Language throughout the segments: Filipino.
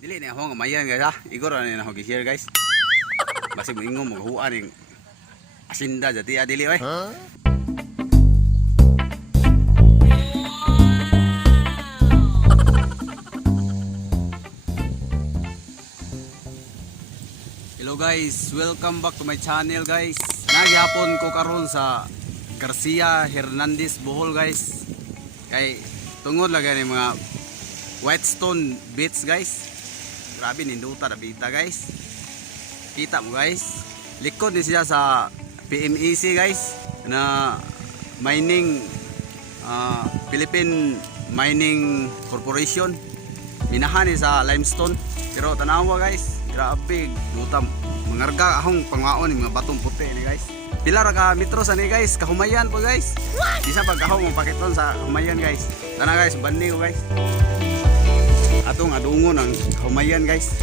Dili ni ako ngamayan guys ha. Igor na ako gi-share guys. Basi mo ingom maghuan ning asinda jati dili oy. Hello guys, welcome back to my channel guys. Nagyapon ko karon sa Garcia Hernandez Bohol guys. Kay tungod lagi ni mga Whitestone Beach guys. Grabe ninduta na bita guys. Kita mo guys. Likod din siya sa PMEC guys na mining Philippine Mining Corporation. Minahan ni sa limestone. Pero tanawa guys, grabe dutam. Mangarga akong pangwaon ni mga batong puti ni guys. Pila ra ka metros ani guys, kahumayan po guys. Bisa pagkahaw mong pakiton sa kahumayan guys. Tana guys, bandi ko guys. Atong adungon ang kahumayan guys.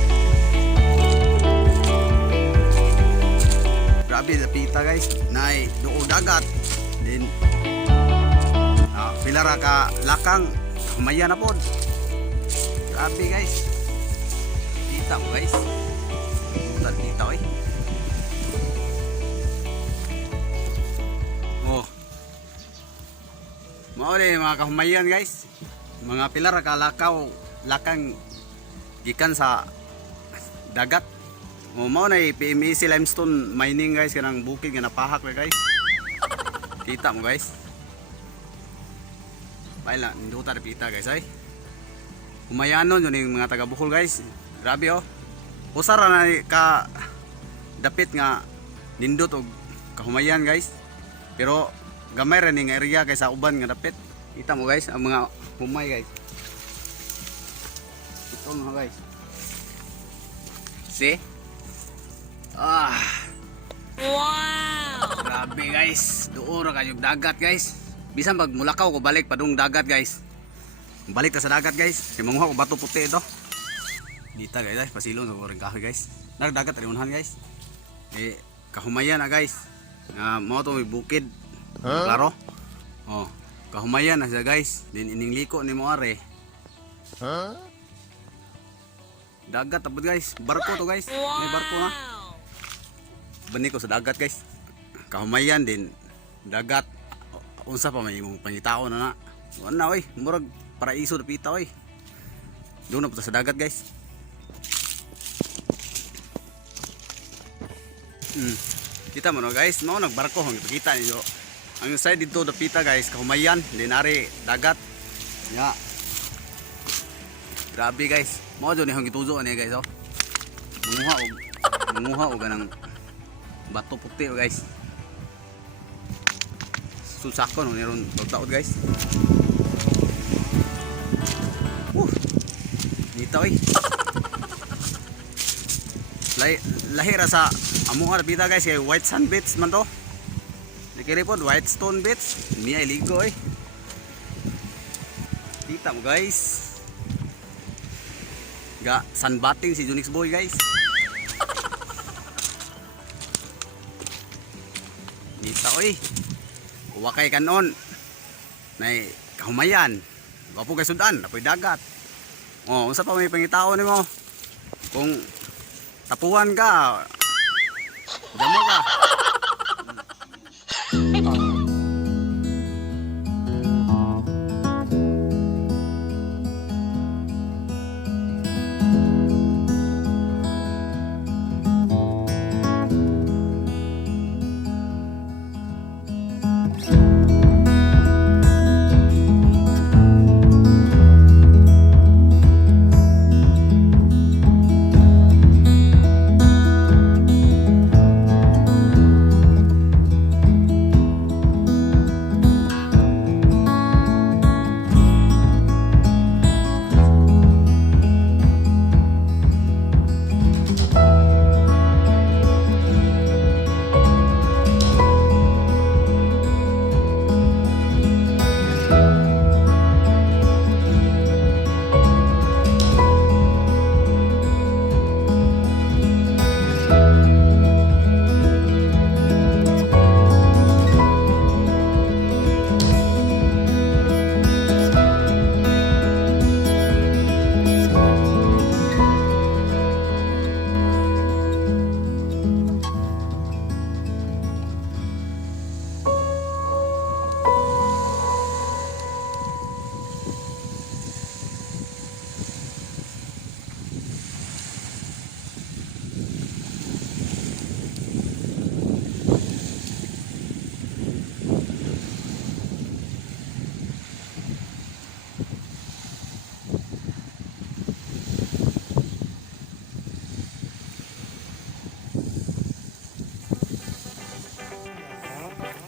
Grabe sa pita guys. Nay duo dagat. Then pila ra ka lakang kahumayan na pod. Grabe guys. Kita mo guys. Bulan kita eh. Oh. Mao ni mga kahumayan guys. Mga pilar ka lakaw, lakang gikan sa dagat. Oh, mao na PMEC limestone mining guys kanang bukid nga napahak na guys. Kita mo guys. Baila, ninduta na pita guys ay. Humayanon yun yung mga taga Bohol guys. Grabe oh. Usara na ka dapit nga nindot og kahumayan guys. Pero gamay ra ning area kay sa uban nga dapit. Kita mo guys ang mga humay guys. Ito mga guys. See? Wow! Grabe guys. Duo ra kayong dagat guys. Bisan pag mulakaw ko balik padung dagat guys. Balik ta sa dagat guys. Kay manguha ko bato puti ito. Dita guys, pasilong sa kuring kahoy guys. Nagdagat rin unahan guys. Kahumayan na guys. Mao to may bukid. Klaro. Oh, kahumayan na siya guys. Din ining liko ni mo are. Dagat tapos guys. Barko to guys. May barko na. Bani ko sa dagat guys. Kahumayan din dagat. Unsa pa may imong pangitao na na. Wala oy, murag paraiso na pita oy. Doon na po sa dagat guys. Kita mo no guys, mao nagbarko hong ipakita niyo. Ang side dito dapita guys, kahumayan, dinari dagat. Ya. Grabe guys. Mao jud ni hong gituzo ani guys oh. Munguha og ganang bato puti guys. Susako no niron taud guys. Dito oy. Lahira sa amuha bida guys kay White Sand Beach man to. Nakiri pod Whitestone Beach. Niya iligo eh. Kita mo guys. Ga sunbathing si Junix Boy guys. Dito oy. Wakay kanon. Nay kahumayan. Wapo kay sudan, apoy dagat. Oh, unsa pa may pangitao nimo? Kung tapuan ka, damo ka.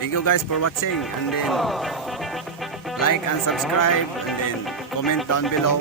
Thank you guys for watching, and then like and subscribe, and then comment down below